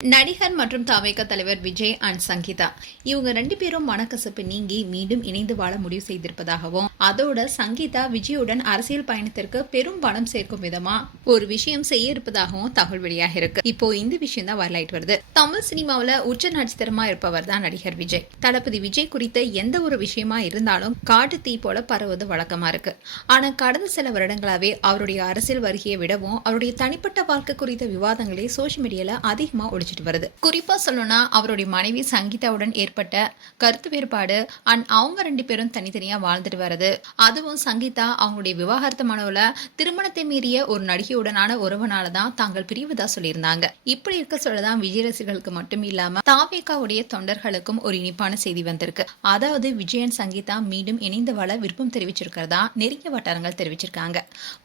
நடிகர் மற்றும் தவேக தலைவர் விஜய் அண்ட் சங்கீதா இவங்க ரெண்டு பேரும் மனக்கசப்பு நீங்கி மீண்டும் இணைந்து வாழ முடிவு செய்திருப்பதாகவும் அதோட சங்கீதா விஜயுடன் அரசியல் பயணத்திற்கு பெரும் பணம் சேர்க்கும் விதமா ஒரு விஷயம் செய்ய இருப்பதாகவும் தகவல் வெளியாக இருக்கு. இப்போ இந்த விஷயம் தான் வரலாயிட்டு வருது. தமிழ் சினிமாவில் உச்ச நட்சத்திரமா இருப்பவர் தான் நடிகர் விஜய். தளபதி விஜய் குறித்த எந்த ஒரு விஷயமா இருந்தாலும் காட்டு தீ போல பரவுவது வழக்கமா இருக்கு. ஆனா கடந்த சில வருடங்களாவே அவருடைய அரசியல் வருகையை விடவும் அவருடைய தனிப்பட்ட வாழ்க்கை குறித்த விவாதங்களே சோசியல் மீடியால அதிகமா வருது. குறிப்பா சொல்லணும்னா அவருடைய மனைவி சங்கீதாவுடன் ஏற்பட்ட கருத்து வேறுபாடு அண்ட் அவங்க ரெண்டு பேரும் தனித்தனியா வாழ்ந்துட்டு வருது. அதுவும் சங்கீதா அவங்களுடைய விவாகரத்து மனுவுல திருமணத்தை மீறிய ஒரு நடிகையுடனான உறவுனாலதான் தாங்கள் பிரிவதா சொல்லியிருந்தாங்க. இப்படி இருக்க சொல்லதான் விஜய் ரசிகர்களுக்கு மட்டும் இல்லாம தாவேகாவுடைய தொண்டர்களுக்கும் ஒரு இனிப்பான செய்தி வந்திருக்கு. அதாவது விஜயன் சங்கீதா மீண்டும் இணைந்து வாழ விருப்பம் தெரிவிச்சிருக்கிறதா நெருங்கிய வட்டாரங்கள் தெரிவிச்சிருக்காங்க.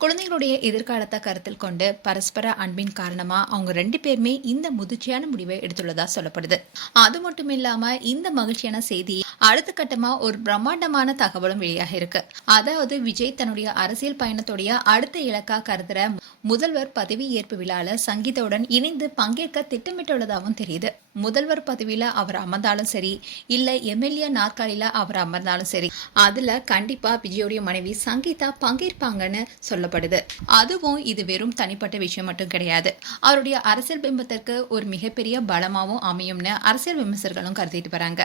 குழந்தைகளுடைய எதிர்காலத்தை கருத்தில் கொண்டு பரஸ்பர அன்பின் காரணமா அவங்க ரெண்டு பேருமே இந்த முதிர்ச்சியான முடிவை எடுத்துள்ளதா சொல்லப்படுது. அது மட்டும் இல்லாம இந்த மகிழ்ச்சியான செய்தி அடுத்த கட்டமா ஒரு பிரம்மாண்டமான தகவலும் வெளியாக இருக்கு. அதாவது விஜய் தன்னுடைய அரசியல் பயணத்துடைய அடுத்த இலக்கா கருதுற முதல்வர் பதவி ஏற்பு விழால சங்கீதாவுடன் இணைந்து பங்கேற்க திட்டமிட்டுள்ளதாகவும் தெரியுது. முதல்வர் பதவியில அவர் அமர்ந்தாலும் சரி இல்ல எம்எல்ஏ நாற்காலியில அவர் அமர்ந்தாலும் சரி அதுல கண்டிப்பா விஜயோடைய மனைவி சங்கீதா பங்கேற்பாங்கன்னு சொல்லப்படுது. அதுவும் இது வெறும் தனிப்பட்ட விஷயம் மட்டும் கிடையாது. அவருடைய அரசியல் பிம்பத்திற்கு ஒரு மிகப்பெரிய பலமாவும் அமையும்னு அரசியல் விமர்சகர்களும் கருதிட்டு வராங்க.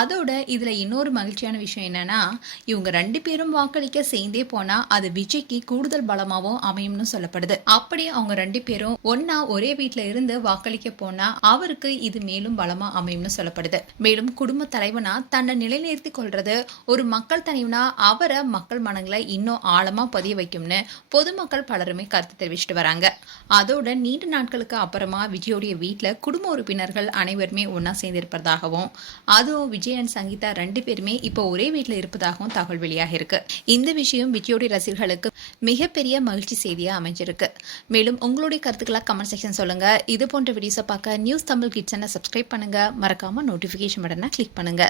அதோட இதுல இன்னொரு மகிழ்ச்சியான விஷயம் என்னன்னா இவங்க ரெண்டு பேரும் வாக்களிக்க சேர்ந்தே போனா அது விஜய்க்கு கூடுதல் பலமாவும் அமையும்னு சொல்லப்படுது. அப்படி அவங்க ரெண்டு பேரும் ஒன்னா ஒரே வீட்டுல இருந்து வாக்களிக்க போனா அவருக்கு இது மேலும் பலமா அமையும்னு சொல்லப்படுது. மேலும் குடும்ப தலைவனா தன்னை நிலைநிறுத்திக் கொள்றது ஒரு மக்கள் தலைவனா அவரை மக்கள் மனங்களை இன்னும் ஆழமா பதிய வைக்கும்னு பொதுமக்கள் பலருமே கருத்து தெரிவிச்சுட்டு வராங்க. அதோட நீண்ட நாட்களுக்கு அப்புறமா விஜயோடைய வீட்டுல குடும்ப உறுப்பினர்கள் அனைவருமே ஒன்னா சேர்ந்திருப்பதாகவும் அதுவும் விஜய் அண்ட் சங்கீதா ரெண்டு பேருமே இப்போ ஒரே வீட்டுல இருப்பதாகவும் தகவல் வெளியாக இருக்கு. இந்த விஷயம் விஜயோடைய ரசிகர்களுக்கு மிகப்பெரிய மகிழ்ச்சி செய்தியா அமைஞ்சிருக்கு. மேலும் உங்களுடைய கருத்துக்களை கமெண்ட் செக்ஷன் சொல்லுங்க. இது போன்ற வீடியோஸை பார்க்க நியூஸ் தமிழ் கிட்ஸ் சப்ஸ்கிரைப் பண்ணுங்க. மறக்காம நோட்டிபிகேஷன் பட்டனை கிளிக் பண்ணுங்க.